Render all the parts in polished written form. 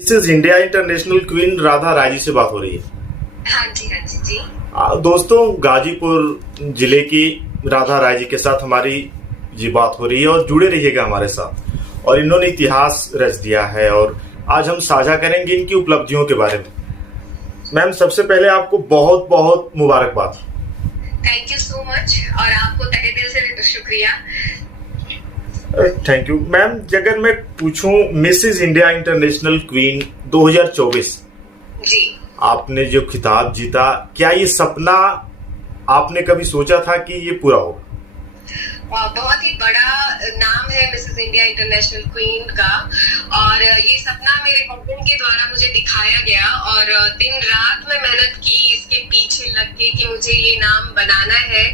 This is India International Queen Radha Rai ji से बात हो रही है। हाँ जी जी। दोस्तों, गाजीपुर जिले की राधा राय जी के साथ हमारी ये बात हो रही है और जुड़े रहिएगा हमारे साथ। और इन्होंने इतिहास रच दिया है और आज हम साझा करेंगे इनकी उपलब्धियों के बारे में। मैम, सबसे पहले आपको बहुत बहुत मुबारकबाद। थैंक यू सो मच और आपको तहे दिल से भी शुक्रिया। Thank you ma'am. अगर मैं पूछूं, मिसेज इंडिया इंटरनेशनल क्वीन 2024 जी, आपने जो खिताब जीता, क्या ये सपना आपने कभी सोचा था कि ये पूरा होगा? बहुत ही बड़ा नाम है मिसेस इंडिया इंटरनेशनल क्वीन का और ये सपना मेरे हस्बैंड के द्वारा मुझे दिखाया गया और दिन रात में मेहनत की इसके पीछे लग के कि मुझे ये नाम बनाना है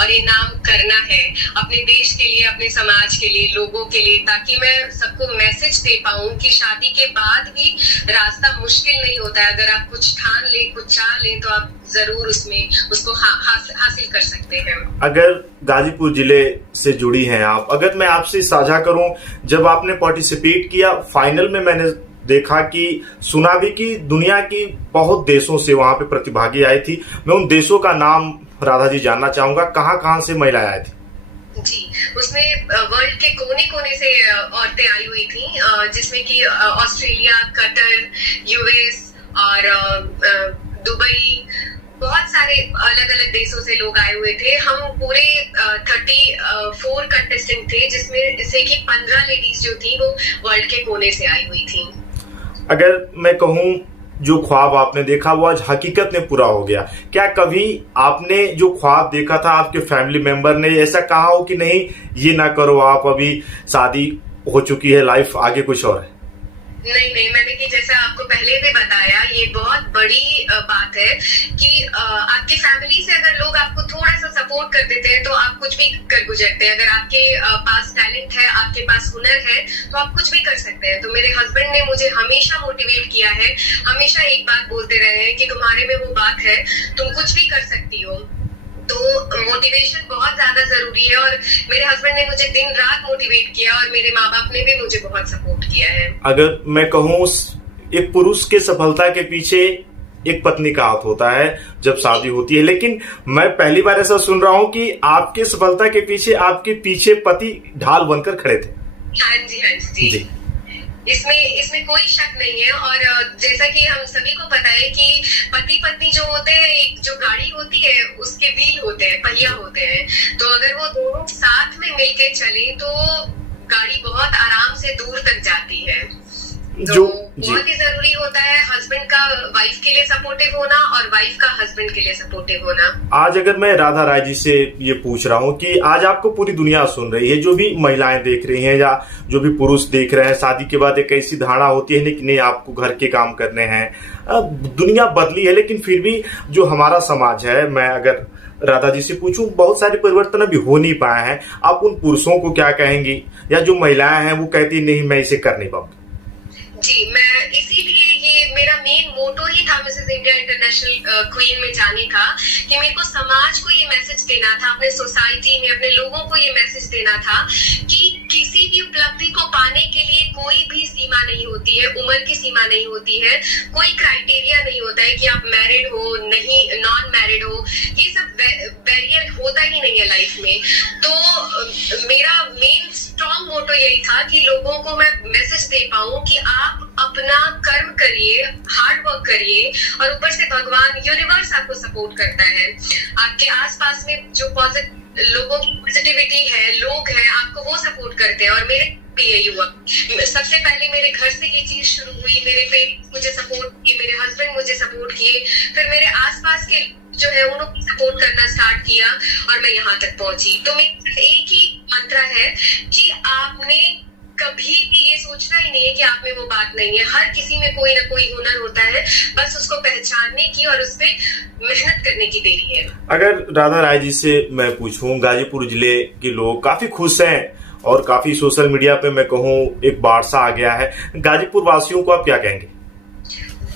और ये नाम करना है अपने देश के लिए, अपने समाज के लिए, लोगों के लिए, ताकि मैं सबको मैसेज दे पाऊं कि शादी के बाद भी रास्ता मुश्किल नहीं होता है। अगर आप कुछ ठान ले, कुछ चाह ले तो आप जरूर उसमें उसको हासिल कर सकते हैं। अगर गाजीपुर जिले से जुड़ी हैं आप, अगर मैं आपसे साझा करूं, जब आपने पार्टिसिपेट किया फाइनल में, मैंने देखा कि सुना भी कि दुनिया की बहुत देशों से वहां पे प्रतिभागी आई थी। मैं उन देशों का नाम राधा जी जानना चाहूंगा, कहां से महिलाएं आई थी? जी, उसमें वर्ल्ड के कोने कोने से औरतें आई हुई थी, जिसमें कि ऑस्ट्रेलिया, कतर, यूएस और दुबई, बहुत सारे अलग अलग देशों से लोग आए हुए थे। हम पूरे 34 कंटेस्टेंट थे, जिसमें से कि 15 लेडीज जो थी वो वर्ल्ड के कोने से आई हुई थी। अगर मैं कहूं, जो ख्वाब आपने देखा वो आज हकीकत में पूरा हो गया। क्या कभी आपने जो ख्वाब देखा था, आपके फैमिली मेंबर ने ऐसा कहा हो कि नहीं ये ना करो, आप अभी शादी हो चुकी है, लाइफ आगे कुछ और है? नहीं, मैंने कि जैसा आपको पहले भी बताया, ये बहुत बड़ी बात है कि आपकी फैमिली से अगर लोग आपको थोड़ा सा सपोर्ट कर देते हैं तो आप कुछ भी कर गुजरते हैं। अगर आपके पास टैलेंट है, आपके पास हुनर है तो आप कुछ भी कर सकते हैं। तो मेरे हस्बैंड ने मुझे हमेशा मोटिवेट किया है, हमेशा एक बात बोलते रहे हैं कि तुम्हारे में वो बात है, तुम कुछ भी कर सकती हो। तो मोटिवेशन बहुत ज्यादा जरूरी है और मेरे हस्बैंड ने मुझे दिन रात मोटिवेट किया और मेरे माँ बाप ने भी मुझे बहुत सपोर्ट किया है। अगर मैं कहूँ, एक पुरुष के सफलता के पीछे एक पत्नी का हाथ होता है जब शादी होती है, लेकिन मैं पहली बार ऐसा सुन रहा हूँ कि आपके सफलता के पीछे आपके पीछे पति ढाल बनकर खड़े थे। हाँ जी। इसमें कोई शक नहीं है और जैसा कि हम सभी को पता है कि पति पत्नी जो होते हैं, एक जो गाड़ी होती है उसके व्हील होते हैं, पहिया होते हैं। तो अगर वो दोनों साथ में मिलके चले तो गाड़ी बहुत आराम से दूर तक जाती है। तो बहुत ही जरूरी होता है हस्बैंड का वाइफ के लिए सपोर्टिव होना और वाइफ का हस्बैंड के लिए सपोर्टिव होना। आज अगर मैं राधा राय जी से ये पूछ रहा हूँ कि आज आपको पूरी दुनिया सुन रही है, जो भी महिलाएं देख रही हैं या जो भी पुरुष देख रहे हैं, शादी के बाद एक ऐसी धारणा होती है कि नहीं आपको घर के काम करने हैं। दुनिया बदली है, लेकिन फिर भी जो हमारा समाज है, मैं अगर राधा जी से पूछूं, बहुत सारे परिवर्तन अभी हो नहीं पाए हैं। आप उन पुरुषों को क्या कहेंगी, या जो महिलाएं हैं वो कहती नहीं मैं इसे कर नहीं पाऊंगी? जी, मैं इसीलिए ये मेरा मेन मोटो ही था मिसेस इंडिया इंटरनेशनल क्वीन में जाने का, कि मेरे को समाज को ये मैसेज देना था, अपने सोसाइटी में अपने लोगों को ये मैसेज देना था कि किसी भी उपलब्धि को पाने के लिए कोई भी सीमा नहीं होती है, उम्र की सीमा नहीं होती है, कोई क्राइटेरिया नहीं होता है कि आप मैरिड हो, नहीं नॉन मैरिड हो, ये सब बैरियर होता ही नहीं है लाइफ में। तो मेरा मेन स्ट्रॉन्ग मोटो यही था कि लोगों को मैं मैसेज दे पाऊं कि आप अपना कर्म करिए, हार्ड वर्क करिए और ऊपर से भगवान, यूनिवर्स आपको सपोर्ट करता है। आपके आसपास में जो लोगों की पॉजिटिविटी है, लोग हैं, आपको वो सपोर्ट करते हैं। और मेरे भी यही हुआ, सबसे पहले मेरे घर से ये चीज शुरू हुई, मेरे पेरेंट्स मुझे सपोर्ट किए, मेरे हस्बैंड मुझे सपोर्ट किए, फिर मेरे आसपास के जो है उन्होंने सपोर्ट करना स्टार्ट किया और मैं यहाँ तक पहुंची। तो मेरा एक ही मंत्र है कि आपने कभी भी ये सोचना ही नहीं है कि आप में वो बात नहीं है। हर किसी में कोई ना कोई हुनर होता है, बस उसको पहचानने की और उस पर मेहनत करने की देरी है। अगर राधा राय जी से मैं पूछूं, गाजीपुर जिले के लोग काफी खुश हैं और काफी सोशल मीडिया पे मैं कहूँ एक बाढ़ सा आ गया है, गाजीपुर वासियों को आप क्या कहेंगे?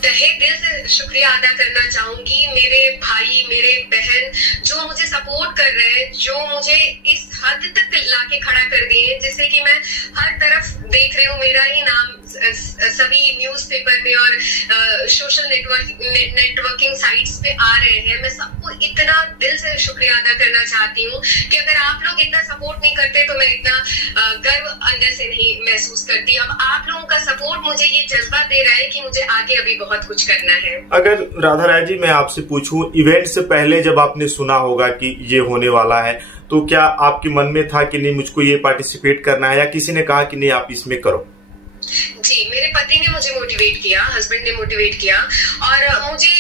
तहे दिल से शुक्रिया अदा करना चाहूंगी मेरे भाई, मेरे बहन जो मुझे सपोर्ट कर रहे हैं, जो मुझे इस हद तक लाके खड़ा कर दिए, जिससे कि मैं हर तरफ देख रही हूँ मेरा ही नाम सभी न्यूज़पेपर और सोशल नेटवर्किंग साइट्स पे आ रहे हैं, मैं सबको इतना दिल से शुक्रिया अदा करना चाहती हूँ कि अगर आप लोग इतना सपोर्ट नहीं करते तो मैं इतना गर्व अंदर से नहीं महसूस करती। अब आप लोगों का सपोर्ट मुझे ये जज्बा दे रहा है कि मुझे आगे अभी बहुत कुछ करना है। अगर राधा राय जी मैं आपसे पूछूं, इवेंट से पहले जब आपने सुना होगा कि ये होने वाला है, तो क्या आपके मन में था कि नहीं मुझको ये पार्टिसिपेट करना है, या किसी ने कहा कि नहीं आप इसमें करो? जी, मेरे पति ने मुझे मोटिवेट किया, हस्बैंड ने मोटिवेट किया, और मुझे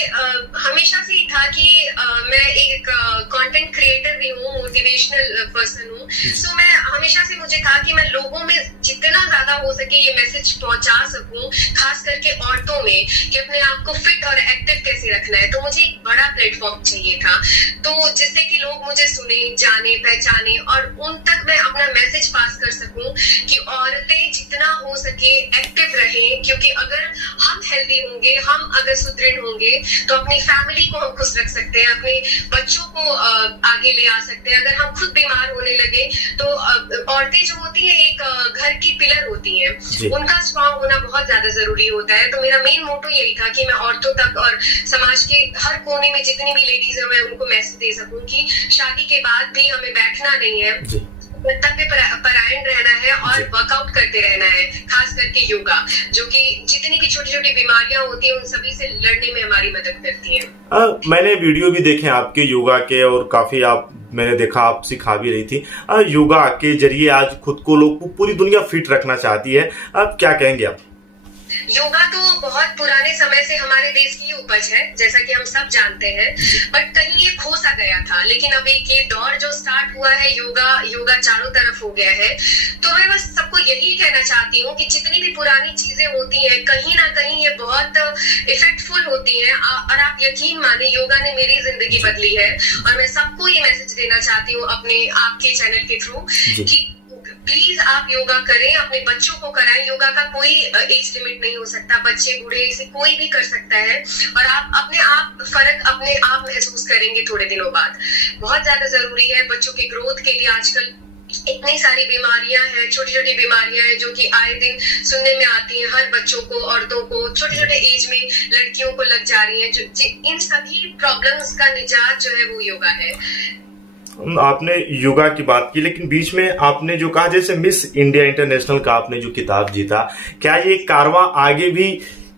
हमेशा से ही था कि मैं एक कंटेंट क्रिएटर भी हूँ, मोटिवेशनल पर्सन हूँ। सो मैं हमेशा से मुझे था कि मैं लोगों में जितना ज्यादा हो सके ये मैसेज पहुंचा सकूं, खास करके औरतों में, कि अपने आप को फिट और एक्टिव कैसे रखना है। तो मुझे एक बड़ा प्लेटफॉर्म चाहिए था, तो जिससे कि लोग मुझे सुने, जाने, पहचाने और उन तक मैं अपना मैसेज पास कर सकूं कि औरतें जितना हो सके एक्टिव रहें, क्योंकि अगर हम हेल्दी होंगे, हम अगर सुदृढ़ होंगे तो अपनी फैमिली को हम खुश रख सकते हैं, अपने बच्चों को आगे ले आ सकते हैं। अगर हम खुद बीमार होने लगे तो औरतें जो होती हैं एक घर की पिलर होती हैं, उनका स्ट्रांग होना बहुत ज्यादा जरूरी होता है। तो मेरा मेन मोटो यही था कि मैं औरतों तक और समाज के हर कोने में जितनी भी लेडीज है मैं उनको मैसेज दे सकूं कि शादी के बाद भी हमें बैठना नहीं है, कर्तव्य परायण रहना है और वर्कआउट करते रहना है, खास करके योगा, जो कि जितनी भी छोटी छोटी बीमारियां होती हैं उन सभी से लड़ने में हमारी मदद करती है। मैंने वीडियो भी देखे आपके योगा के, और काफी मैंने देखा आप सिखा भी रही थी। योगा के जरिए आज खुद को लोग पूरी दुनिया फिट रखना चाहती है, अब क्या कहेंगे आप? योगा तो बहुत पुराने समय से हमारे देश की उपज है, जैसा कि हम सब जानते हैं, बट कहीं ये खो सा गया था। लेकिन अब एक ये दौर जो स्टार्ट हुआ है, योगा चारों तरफ हो गया है। तो मैं बस सबको यही कहना चाहती हूँ कि जितनी भी पुरानी चीजें होती हैं कहीं ना कहीं ये बहुत इफेक्टफुल होती हैं, और आप यकीन माने योगा ने मेरी जिंदगी बदली है। और मैं सबको ये मैसेज देना चाहती हूँ अपने आपके चैनल के थ्रू कि प्लीज आप योगा करें, अपने बच्चों को कराएं। योगा का कोई एज लिमिट नहीं हो सकता, बच्चे बूढ़े इसे कोई भी कर सकता है, और आप अपने आप फर्क अपने आप महसूस करेंगे थोड़े दिनों बाद। बहुत ज्यादा जरूरी है बच्चों के ग्रोथ के लिए। आजकल इतनी सारी बीमारियां हैं, छोटी छोटी बीमारियां हैं जो कि आए दिन सुनने में आती हैं, हर बच्चों को, औरतों को, छोटे छोटे एज में लड़कियों को लग जा रही हैं। इन सभी प्रॉब्लम्स का निजात जो है वो योगा है। आपने योगा की बात की, लेकिन बीच में आपने जो कहा, जैसे मिस इंडिया इंटरनेशनल का आपने जो खिताब जीता, क्या ये कारवां आगे भी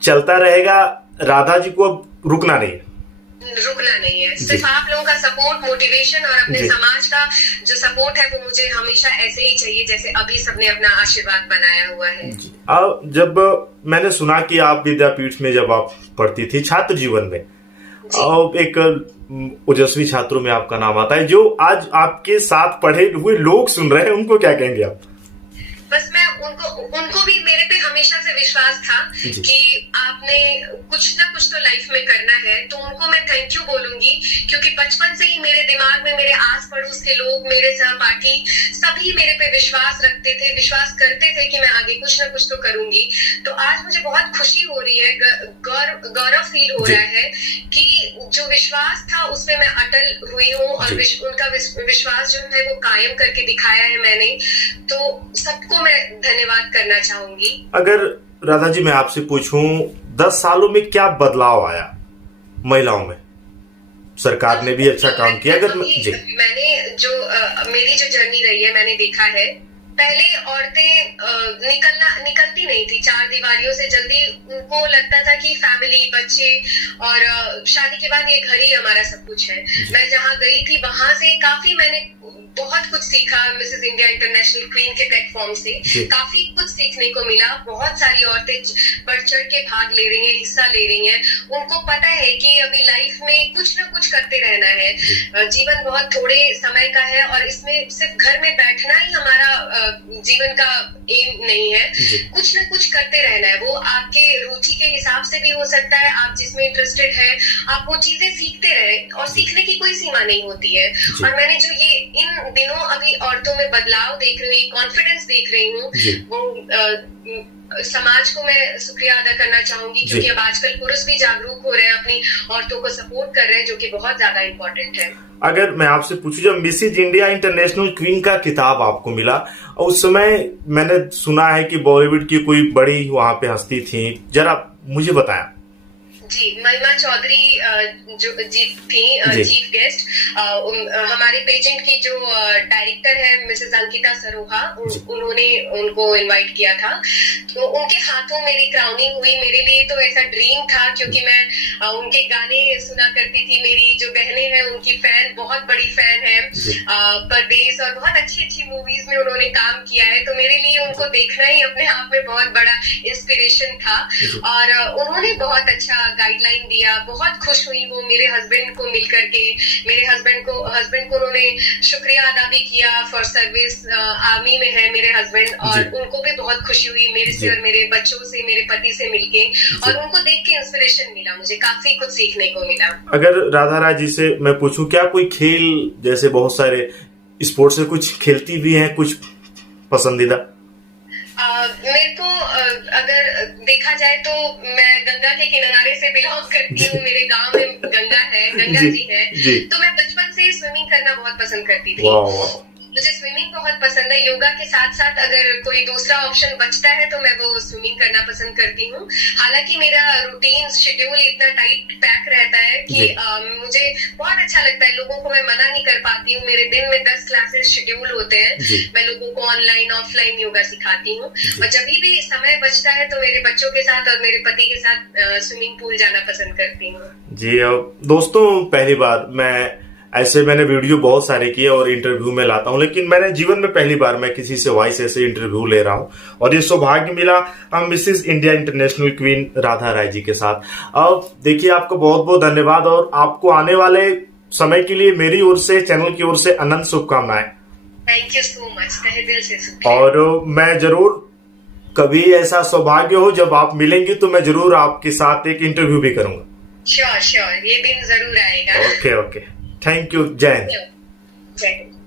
चलता रहेगा? राधा जी को अब रुकना नहीं है, सिर्फ आप लोगों का सपोर्ट, मोटिवेशन और अपने समाज का जो सपोर्ट है वो मुझे हमेशा ऐसे ही चाहिए जैसे अभी सबने अपना आशीर्वाद बनाया हुआ है। अब जब मैंने सुना कि आप विद्यापीठ में जब आप पढ़ती थी, छात्र जीवन में, और एक ओजस्वी छात्रों में आपका नाम आता है, जो आज आपके साथ पढ़े हुए लोग सुन रहे हैं, उनको क्या कहेंगे आप? बस मैं उनको भी मेरे पे हमेशा से विश्वास था कि आपने कुछ ना कुछ तो लाइफ में करना है, तो उनको मैं थैंक यू बोलूंगी, क्योंकि बचपन से ही मेरे दिमाग में मेरे आस पड़ोस के लोग, मेरे सहपाठी सभी मेरे पे विश्वास रखते थे, विश्वास करते थे कि मैं आगे कुछ ना कुछ तो करूंगी। तो आज मुझे बहुत खुशी हो रही है, गौरव फील हो रहा है कि जो विश्वास था उसमें मैं अटल हुई हूँ, और उनका विश्वास जो है वो कायम करके दिखाया है मैंने। तो सबको मैं धन्यवाद करना चाहूंगी। अगर राधा जी मैं आपसे पूछूं, 10 सालों में क्या बदलाव आया महिलाओं में? सरकार ने भी अच्छा काम किया। अगर मैंने जो मेरी जो जर्नी रही है, मैंने देखा है पहले औरतें निकलती नहीं थी 4 दीवारियों से जल्दी। उनको लगता था कि फैमिली, बच्चे और शादी के बाद ये घर ही हमारा सब कुछ है। मैं जहाँ गई थी वहां से काफी मैंने बहुत कुछ सीखा। मिसेस इंडिया इंटरनेशनल क्वीन के प्लेटफॉर्म से काफी कुछ सीखने को मिला। बहुत सारी औरतें बढ़ चढ़ के भाग ले रही हैं, हिस्सा ले रही हैं। उनको पता है कि अभी लाइफ में कुछ ना कुछ करते रहना है। जीवन बहुत थोड़े समय का है, और इसमें सिर्फ घर में बैठना ही हमारा जीवन का एम नहीं है। कुछ ना कुछ करते रहना है। वो आपके रुचि के हिसाब से भी हो सकता है, आप जिसमें इंटरेस्टेड है आप वो चीजें सीखते रहे, और सीखने की कोई सीमा नहीं होती है। और मैंने जो ये इन दिनों अभी औरतों में बदलाव देख रही हूँ, कॉन्फिडेंस देख रही हूँ, वो समाज को मैं शुक्रिया अदा करना चाहूंगी, क्योंकि अब आजकल पुरुष भी जागरूक हो रहे हैं, अपनी औरतों को सपोर्ट कर रहे हैं, जो कि बहुत ज्यादा इम्पोर्टेंट है। अगर मैं आपसे पूछूं, जब मिसेज इंडिया इंटरनेशनल क्वीन का खिताब आपको मिला, उस समय मैंने सुना है कि बॉलीवुड की कोई बड़ी वहां पे हस्ती थी, जरा मुझे बताया। जी, महिमा चौधरी जो जी थी चीफ गेस्ट। हमारे पेजेंट की जो डायरेक्टर है मिसेस अंकिता सरोहा, उन्होंने उनको इनवाइट किया था। तो उनके हाथों मेरी क्राउनिंग हुई। मेरे लिए तो ऐसा ड्रीम था, क्योंकि मैं उनके गाने सुना करती थी। मेरी जो बहनें हैं उनकी फैन, बहुत बड़ी फैन है। परदेश और बहुत अच्छी अच्छी मूवीज में उन्होंने काम किया है, तो मेरे लिए उनको देखना ही अपने आप में बहुत बड़ा इंस्पिरेशन था। और उन्होंने बहुत अच्छा गाइडलाइन दिया। बहुत खुश हुई वो मेरे हस्बैंड को मिल करके। मेरे हस्बैंड को उन्होंने शुक्रिया अदा भी किया फॉर सर्विस। आर्मी में है मेरे हस्बैंड, और उनको भी बहुत खुशी हुई मेरे से और मेरे बच्चों से, मेरे पति से मिलके। और उनको देख के इंस्पिरेशन मिला, मुझे काफी कुछ सीखने को मिला। अगर राधा राय जी से मैं पूछूं, क्या कोई खेल, जैसे बहुत सारे स्पोर्ट्स में कुछ खेलती भी हैं, कुछ पसंदीदा? मेरे को अगर देखा जाए तो मैं गंगा के किनारे से बिलोंग करती हूँ। मेरे गांव में गंगा है, गंगा जी है। तो मैं बचपन से ही स्विमिंग करना बहुत पसंद करती थी। मुझे स्विमिंग बहुत पसंद है। योगा के साथ साथ अगर कोई दूसरा ऑप्शन बचता है तो मैं वो स्विमिंग करना पसंद करती हूँ। हालांकि मेरा रूटीन शेड्यूल इतना टाइट पैक रहता है कि मुझे बहुत अच्छा लगता है। लोगों को मैं मना नहीं कर पाती हूँ। मेरे दिन में 10 क्लासेस शेड्यूल होते हैं। मैं लोगों को ऑनलाइन ऑफलाइन योगा सिखाती हूँ। और जब भी समय बचता है तो मेरे बच्चों के साथ और मेरे पति के साथ स्विमिंग पूल जाना पसंद करती हूँ। जी दोस्तों, पहली बार मैंने वीडियो बहुत सारे किए और इंटरव्यू में लाता हूं, लेकिन मैंने जीवन में पहली बार मैं किसी से वॉइस ऐसे इंटरव्यू ले रहा हूं और ये सौभाग्य मिला Mrs India International Queen Radha Rai ji के साथ। अब देखिए, आपको बहुत बहुत धन्यवाद और आपको आने वाले समय के लिए मेरी ओर से, चैनल की ओर से अनंत शुभकामनाएं। थैंक यू सो मच, तहे दिल से शुक्रिया। और मैं जरूर, कभी ऐसा सौभाग्य हो जब आप मिलेंगी तो मैं जरूर आपके साथ एक इंटरव्यू भी करूंगा। श्योर, ये दिन जरूर आएगा। Okay, thank you. जय हिंद। जय हिंद।